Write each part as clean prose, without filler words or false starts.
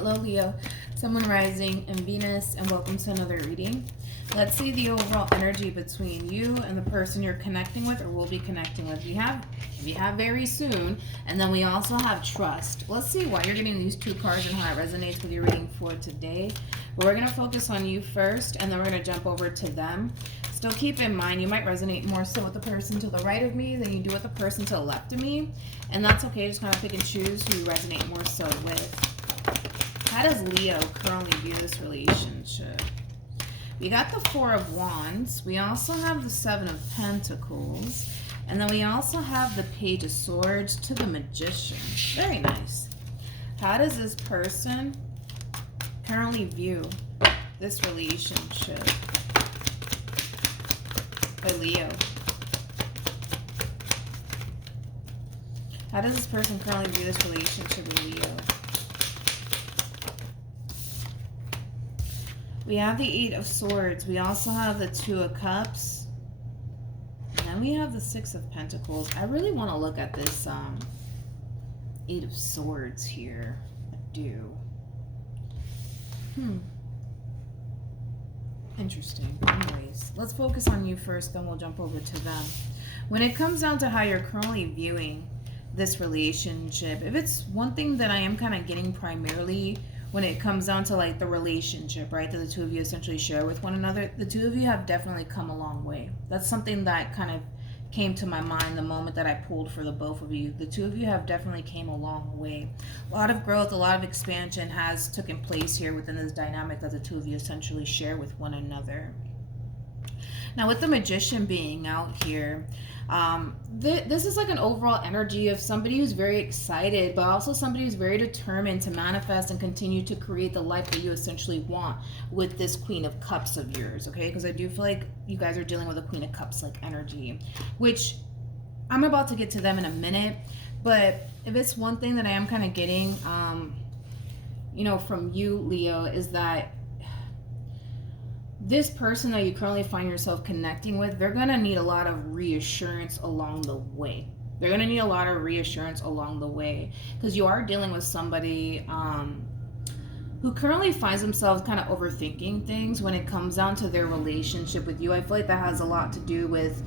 Hello Leo, Sun, Moon, Rising, and Venus, and welcome to another reading. Let's see the overall energy between you and the person you're connecting with or will be connecting with. We have very soon, and then we also have trust. Let's see why you're getting these two cards and how it resonates with your reading for today. But we're going to focus on you first, and then we're going to jump over to them. Still keep in mind, you might resonate more so with the person to the right of me than you do with the person to the left of me. And that's okay, just kind of pick and choose who you resonate more so with. How does Leo currently view this relationship? We got the Four of Wands. We also have the Seven of Pentacles. And then we also have the Page of Swords to the Magician. Very nice. How does this person currently view this relationship? By Leo. How does this person currently view this relationship with Leo? We have the Eight of Swords. We also have the Two of Cups. And then we have the Six of Pentacles. I really want to look at this Eight of Swords here. I do. Interesting. Anyways, let's focus on you first, then we'll jump over to them. When it comes down to how you're currently viewing this relationship, if it's one thing that I am kind of getting primarily when it comes down to like the relationship, right, that the two of you essentially share with one another, the two of you have definitely come a long way. That's something that kind of came to my mind the moment that I pulled for the both of you. The two of you have definitely came a long way. A lot of growth, a lot of expansion has taken place here within this dynamic that the two of you essentially share with one another. Now with the Magician being out here, this is like an overall energy of somebody who's very excited, but also somebody who's very determined to manifest and continue to create the life that you essentially want with this Queen of Cups of yours, okay? Because I do feel like you guys are dealing with a Queen of Cups like energy, which I'm about to get to them in a minute. But if it's one thing that I am kind of getting, you know, from you, Leo, is that this person that you currently find yourself connecting with, they're going to need a lot of reassurance along the way. They're going to need a lot of reassurance along the way because you are dealing with somebody who currently finds themselves kind of overthinking things when it comes down to their relationship with you. I feel like that has a lot to do with,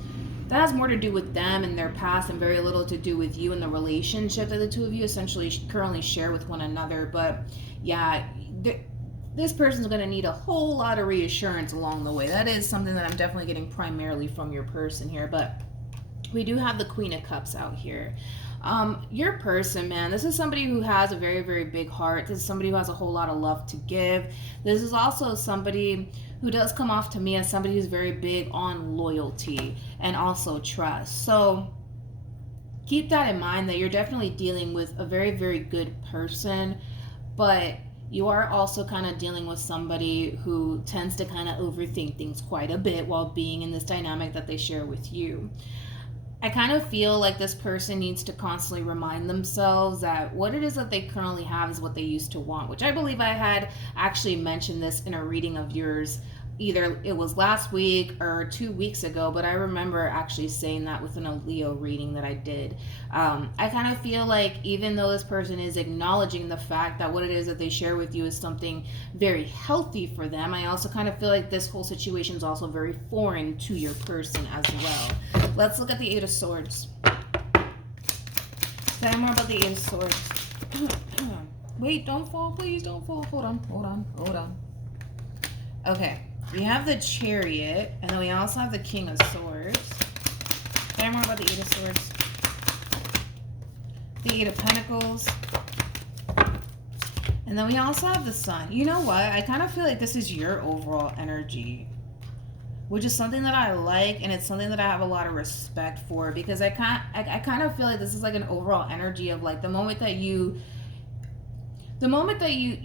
that has more to do with them and their past and very little to do with you and the relationship that the two of you essentially currently share with one another. But yeah, this person's going to need a whole lot of reassurance along the way. That is something that I'm definitely getting primarily from your person here. But we do have the Queen of Cups out here. Your person, man, this is somebody who has a very, very big heart. This is somebody who has a whole lot of love to give. This is also somebody who does come off to me as somebody who's very big on loyalty and also trust. So keep that in mind, that you're definitely dealing with a very, very good person, but you are also kind of dealing with somebody who tends to kind of overthink things quite a bit while being in this dynamic that they share with you. I kind of feel like this person needs to constantly remind themselves that what it is that they currently have is what they used to want, which I believe I had actually mentioned this in a reading of yours. Either it was last week or 2 weeks ago, but I remember actually saying that within a Leo reading that I did. I kind of feel like even though this person is acknowledging the fact that what it is that they share with you is something very healthy for them, I also kind of feel like this whole situation is also very foreign to your person as well. Let's look at the Eight of Swords. Tell me more about the Eight of Swords. Wait, don't fall, please, don't fall. Hold on. Okay. We have the Chariot, and then we also have the King of Swords. Tell me more about the Eight of Swords. The Eight of Pentacles. And then we also have the Sun. You know what? I kind of feel like this is your overall energy, which is something that I like, and it's something that I have a lot of respect for, because I kind of feel like this is like an overall energy of like the moment that you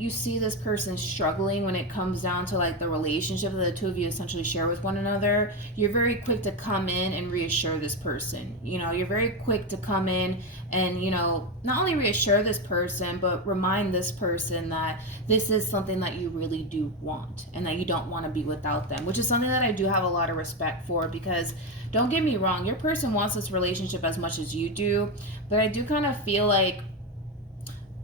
see this person struggling when it comes down to like the relationship that the two of you essentially share with one another, you're very quick to come in and reassure this person. You know, you're very quick to come in and, you know, not only reassure this person, but remind this person that this is something that you really do want and that you don't want to be without them, which is something that I do have a lot of respect for, because don't get me wrong, your person wants this relationship as much as you do, but I do kind of feel like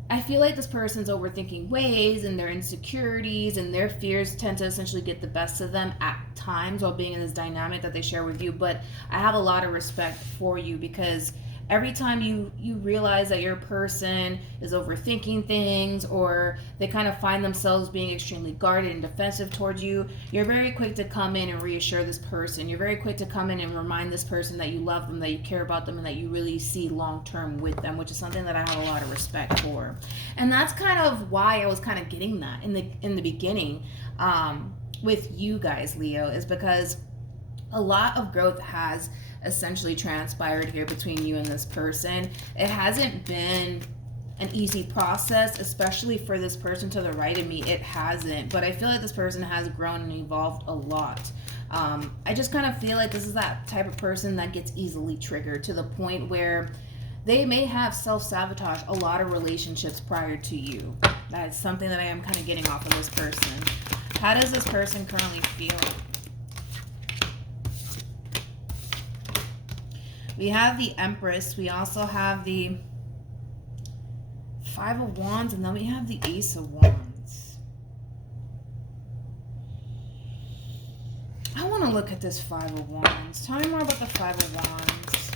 I feel like this person's overthinking ways, and their insecurities and their fears tend to essentially get the best of them at times while being in this dynamic that they share with you. But I have a lot of respect for you, because every time you realize that your person is overthinking things, or they kind of find themselves being extremely guarded and defensive towards you, you're very quick to come in and reassure this person. You're very quick to come in and remind this person that you love them, that you care about them, and that you really see long term with them, which is something that I have a lot of respect for. And that's kind of why I was kind of getting that in the beginning with you guys, Leo, is because a lot of growth has essentially transpired here between you and this person. It hasn't been an easy process, especially for this person to the right of me. It hasn't, but I feel like this person has grown and evolved a lot. I just kind of feel like this is that type of person that gets easily triggered to the point where they may have self-sabotage a lot of relationships prior to you. That's something that I am kind of getting off of this person. How does this person currently feel? We have the Empress. We also have the Five of Wands. And then we have the Ace of Wands. I want to look at this Five of Wands. Tell me more about the Five of Wands.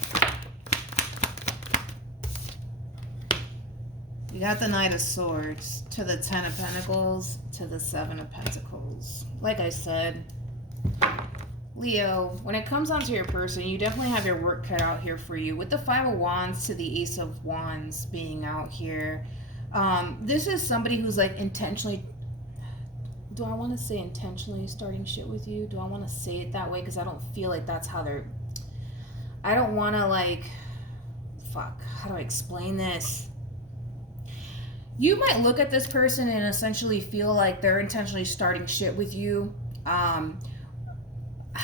We got the Knight of Swords to the Ten of Pentacles to the Seven of Pentacles. Like I said, Leo, when it comes onto your person, you definitely have your work cut out here for you. With the Five of Wands to the Ace of Wands being out here, this is somebody who's like intentionally, do I want to say intentionally starting shit with you? Do I want to say it that way? Because I don't feel like that's how they're, I don't want to like, fuck, how do I explain this? You might look at this person and essentially feel like they're intentionally starting shit with you.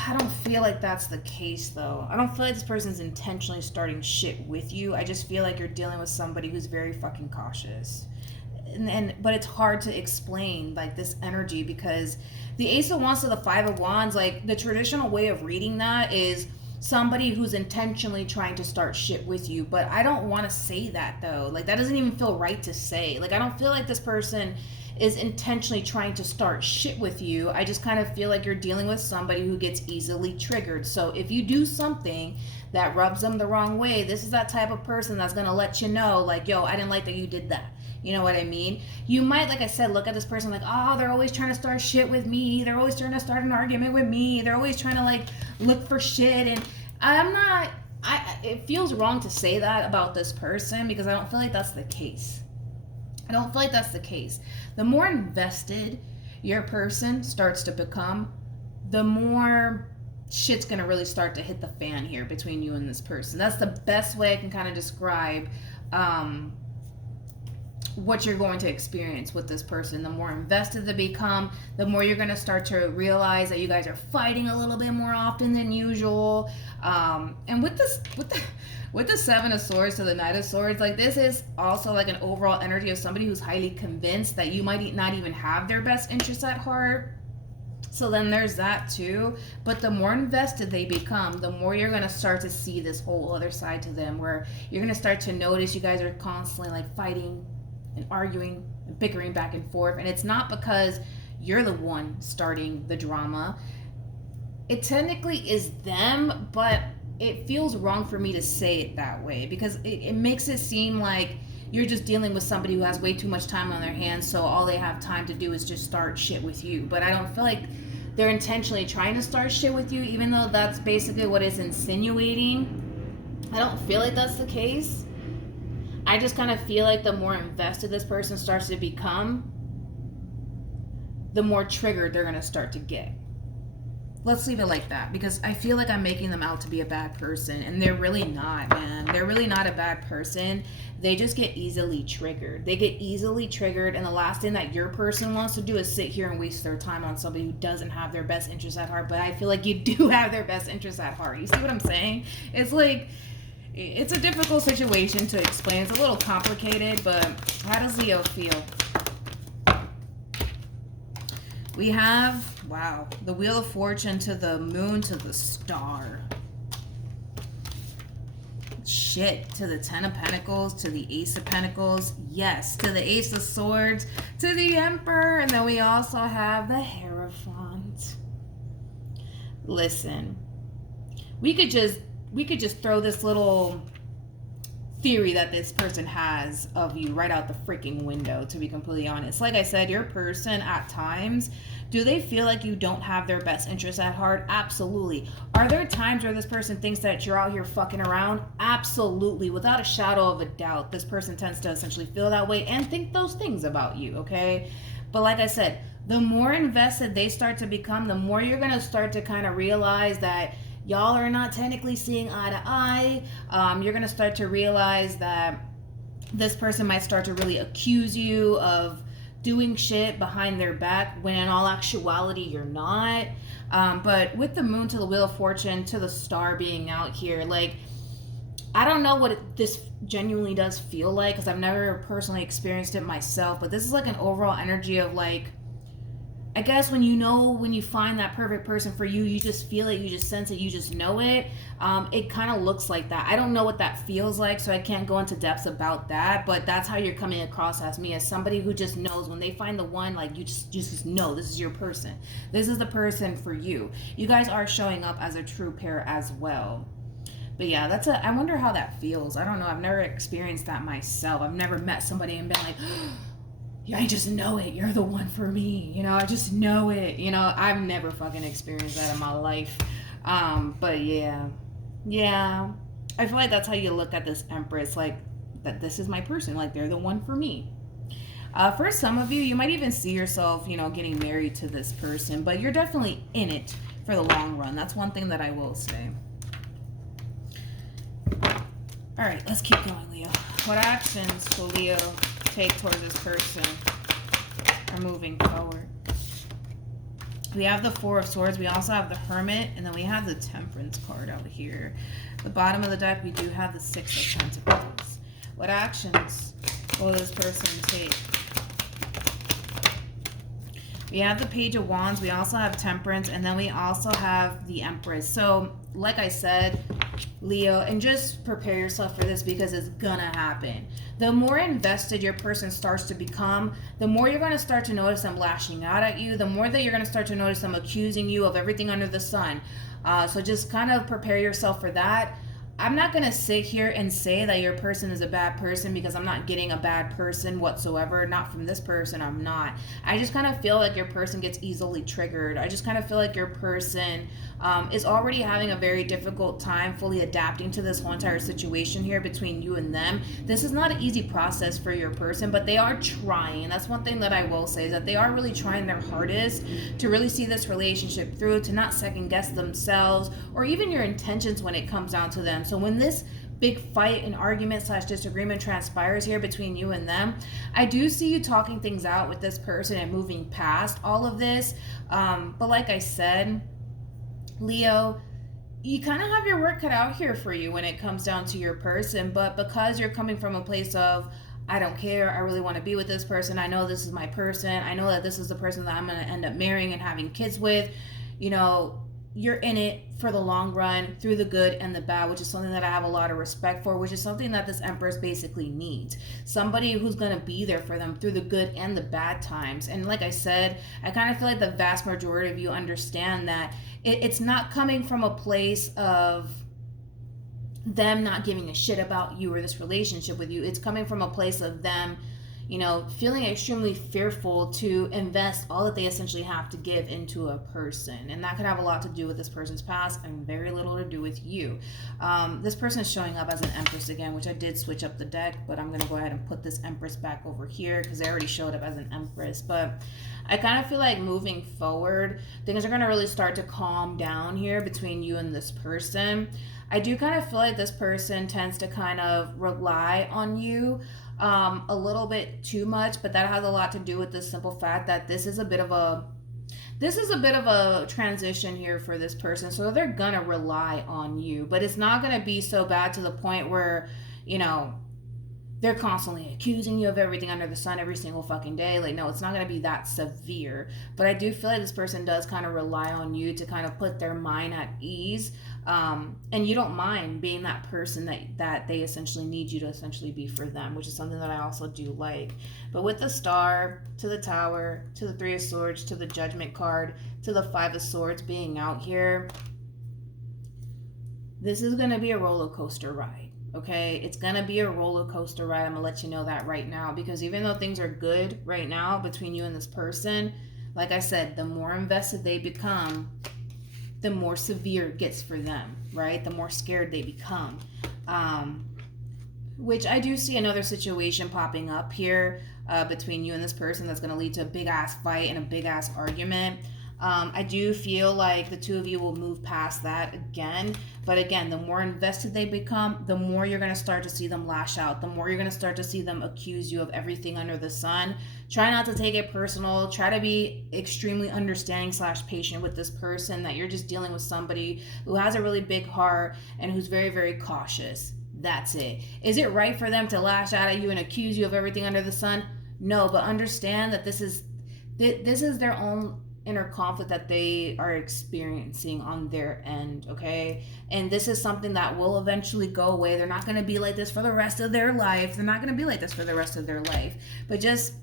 I don't feel like that's the case, though. I don't feel like this person's intentionally starting shit with you. I just feel like you're dealing with somebody who's very fucking cautious. But it's hard to explain, like, this energy, because the Ace of Wands to the Five of Wands, like, the traditional way of reading that is somebody who's intentionally trying to start shit with you. But I don't want to say that, though. Like, that doesn't even feel right to say. Like, I don't feel like this person is intentionally trying to start shit with you. I just kind of feel like you're dealing with somebody who gets easily triggered. So if you do something that rubs them the wrong way, this is that type of person that's going to let you know, like, yo, I didn't like that you did that. You know what I mean? You might, like I said, look at this person like, oh, they're always trying to start shit with me. They're always trying to start an argument with me. They're always trying to, like, look for shit. And it feels wrong to say that about this person, because I don't feel like that's the case. I don't feel like that's the case. The more invested your person starts to become, the more shit's going to really start to hit the fan here between you and this person. That's the best way I can kind of describe what you're going to experience with this person. The more invested they become, the more you're going to start to realize that you guys are fighting a little bit more often than usual. And with the Seven of Swords to the Knight of Swords, like, this is also like an overall energy of somebody who's highly convinced that you might not even have their best interests at heart. So then there's that too. But the more invested they become, the more you're going to start to see this whole other side to them, where you're going to start to notice you guys are constantly like fighting and arguing and bickering back and forth. And it's not because you're the one starting the drama. It technically is them, but it feels wrong for me to say it that way, because it makes it seem like you're just dealing with somebody who has way too much time on their hands, so all they have time to do is just start shit with you. But I don't feel like they're intentionally trying to start shit with you, even though that's basically what it's insinuating. I don't feel like that's the case. I just kind of feel like the more invested this person starts to become, the more triggered they're going to start to get. Let's leave it like that, because I feel like I'm making them out to be a bad person, and they're really not, man. They're really not a bad person. They just get easily triggered. They get easily triggered, and the last thing that your person wants to do is sit here and waste their time on somebody who doesn't have their best interests at heart. But I feel like you do have their best interests at heart. You see what I'm saying? It's like, it's a difficult situation to explain. It's a little complicated, but how does Leo feel? We have, wow, the Wheel of Fortune to the Moon to the Star. shit. To the Ten of Pentacles, to the Ace of Pentacles, yes, to the Ace of Swords, to the Emperor, and then we also have the Hierophant. Listen, we could just throw this little theory that this person has of you right out the freaking window, to be completely honest. Like I said, your person at times, do they feel like you don't have their best interests at heart? Absolutely. Are there times where this person thinks that you're out here fucking around? Absolutely. Without a shadow of a doubt, this person tends to essentially feel that way and think those things about you, okay? But like I said, the more invested they start to become, the more you're going to start to kind of realize that y'all are not technically seeing eye to eye. You're going to start to realize that this person might start to really accuse you of doing shit behind their back when in all actuality you're not. But with the Moon to the Wheel of Fortune to the Star being out here, like, I don't know what this genuinely does feel like because I've never personally experienced it myself, but this is like an overall energy of like, I guess when you find that perfect person for you, you just feel it, you just sense it, you just know it. It kind of looks like that. I don't know what that feels like, so I can't go into depths about that, but that's how you're coming across as me, as somebody who just knows when they find the one, like you just know this is your person. This is the person for you. You guys are showing up as a true pair as well. But yeah, I wonder how that feels. I don't know. I've never experienced that myself. I've never met somebody and been like, yeah, I just know it. You're the one for me. You know, I just know it. You know, I've never fucking experienced that in my life. But yeah. I feel like that's how you look at this Empress, like, that this is my person. Like, they're the one for me. For some of you, you might even see yourself, you know, getting married to this person, but you're definitely in it for the long run. That's one thing that I will say. All right, let's keep going, Leo. What actions will Leo take towards this person are moving forward? We have the Four of Swords. We also have the Hermit, and then we have the Temperance card out here. The bottom of the deck, we do have the Six of Pentacles. What actions will this person take? We have the Page of Wands. We also have Temperance, and then we also have the Empress. So, like I said, Leo, and just prepare yourself for this because it's gonna happen. The more invested your person starts to become, the more you're gonna start to notice them lashing out at you, the more that you're gonna start to notice them accusing you of everything under the sun. So just kind of prepare yourself for that. I'm not going to sit here and say that your person is a bad person because I'm not getting a bad person whatsoever. Not from this person, I'm not. I just kind of feel like your person gets easily triggered. I just kind of feel like your person is already having a very difficult time fully adapting to this whole entire situation here between you and them. This is not an easy process for your person, but they are trying. That's one thing that I will say, is that they are really trying their hardest to really see this relationship through, to not second guess themselves or even your intentions when it comes down to them. So when this big fight and argument / disagreement transpires here between you and them, I do see you talking things out with this person and moving past all of this. But like I said, Leo, you kind of have your work cut out here for you when it comes down to your person. But because you're coming from a place of, I don't care, I really want to be with this person, I know this is my person, I know that this is the person that I'm going to end up marrying and having kids with, you know, you're in it for the long run, through the good and the bad, which is something that I have a lot of respect for, which is something that this Empress basically needs. Somebody who's going to be there for them through the good and the bad times. And like I said, I kind of feel like the vast majority of you understand that it's not coming from a place of them not giving a shit about you or this relationship with you. It's coming from a place of them, you know, feeling extremely fearful to invest all that they essentially have to give into a person. And that could have a lot to do with this person's past and very little to do with you. This person is showing up as an Empress again, which I did switch up the deck, but I'm going to go ahead and put this Empress back over here because they already showed up as an Empress. But I kind of feel like moving forward, things are going to really start to calm down here between you and this person. I do kind of feel like this person tends to kind of rely on you a little bit too much, but that has a lot to do with the simple fact that this is a bit of a transition here for this person, so they're gonna rely on you, but it's not gonna be so bad to the point where, you know, they're constantly accusing you of everything under the sun every single fucking day. Like, no, it's not going to be that severe. But I do feel like this person does kind of rely on you to kind of put their mind at ease. And you don't mind being that person that they essentially need you to essentially be for them, which is something that I also do like. But with the Star, to the Tower, to the Three of Swords, to the Judgment card, to the Five of Swords being out here, this is going to be a roller coaster ride. Okay, it's gonna be a roller coaster ride. I'm gonna let you know that right now, because even though things are good right now between you and this person, like I said, the more invested they become, the more severe it gets for them, right? The more scared they become. Which I do see another situation popping up here between you and this person that's gonna lead to a big ass fight and a big ass argument. I do feel like the two of you will move past that again. But again, the more invested they become, the more you're going to start to see them lash out. The more you're going to start to see them accuse you of everything under the sun. Try not to take it personal. Try to be extremely understanding / patient with this person, that you're just dealing with somebody who has a really big heart and who's very, very cautious. That's it. Is it right for them to lash out at you and accuse you of everything under the sun? No, but understand that this is their own inner conflict that they are experiencing on their end, okay? And this is something that will eventually go away. They're not going to be like this for the rest of their life. They're not going to be like this for the rest of their life. But just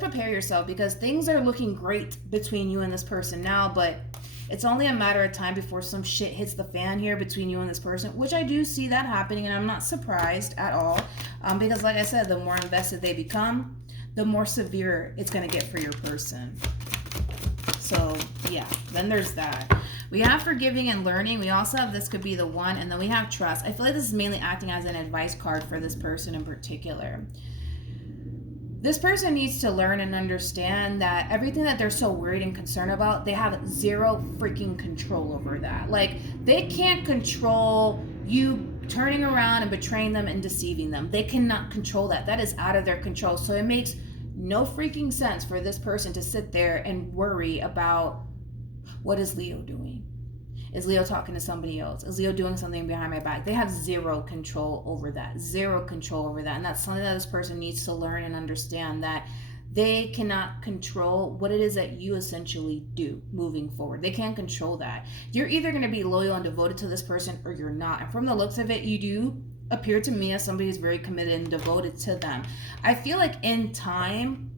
prepare yourself, because things are looking great between you and this person now, but it's only a matter of time before some shit hits the fan here between you and this person, which I do see that happening, and I'm not surprised at all, because like I said, the more invested they become, the more severe it's going to get for your person. So yeah, then there's that. We have forgiving and learning. We also have this could be the one, and then we have trust. I feel like this is mainly acting as an advice card for this person in particular. This person needs to learn and understand that everything that they're so worried and concerned about, they have zero freaking control over that. Like, they can't control you turning around and betraying them and deceiving them. They cannot control that. That is out of their control. So it makes no freaking sense for this person to sit there and worry about, what is Leo doing? Is Leo talking to somebody else? Is Leo doing something behind my back? They have zero control over that. Zero control over that. And that's something that this person needs to learn and understand, that they cannot control what it is that you essentially do moving forward. They can't control that. You're either going to be loyal and devoted to this person, or you're not. And from the looks of it, you do appear to me as somebody who's very committed and devoted to them. I feel like in time,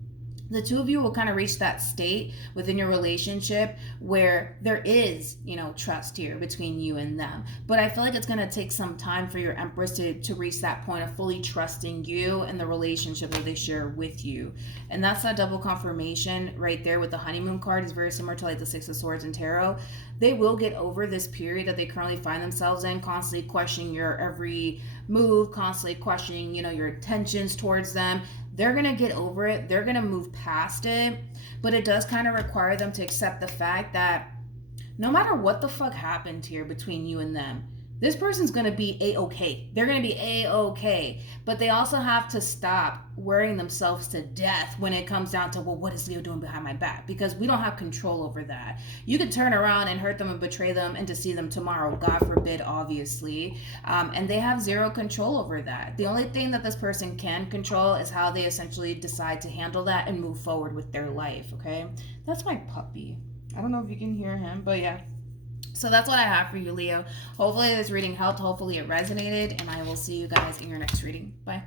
the two of you will kind of reach that state within your relationship where there is, trust here between you and them. But I feel like it's going to take some time for your Empress to reach that point of fully trusting you and the relationship that they share with you. And that's that double confirmation right there with the honeymoon card. Is very similar to like the Six of Swords in tarot. They will get over this period that they currently find themselves in, constantly questioning your every move, constantly questioning, your intentions towards them. They're going to get over it. They're going to move past it. But it does kind of require them to accept the fact that no matter what the fuck happened here between you and them, this person's going to be A-okay. They're going to be A-okay. But they also have to stop worrying themselves to death when it comes down to, well, what is Leo doing behind my back? Because we don't have control over that. You could turn around and hurt them and betray them and deceive them tomorrow. God forbid, obviously. And they have zero control over that. The only thing that this person can control is how they essentially decide to handle that and move forward with their life, okay? That's my puppy. I don't know if you can hear him, but yeah. So that's what I have for you, Leo. Hopefully this reading helped. Hopefully it resonated. And I will see you guys in your next reading. Bye.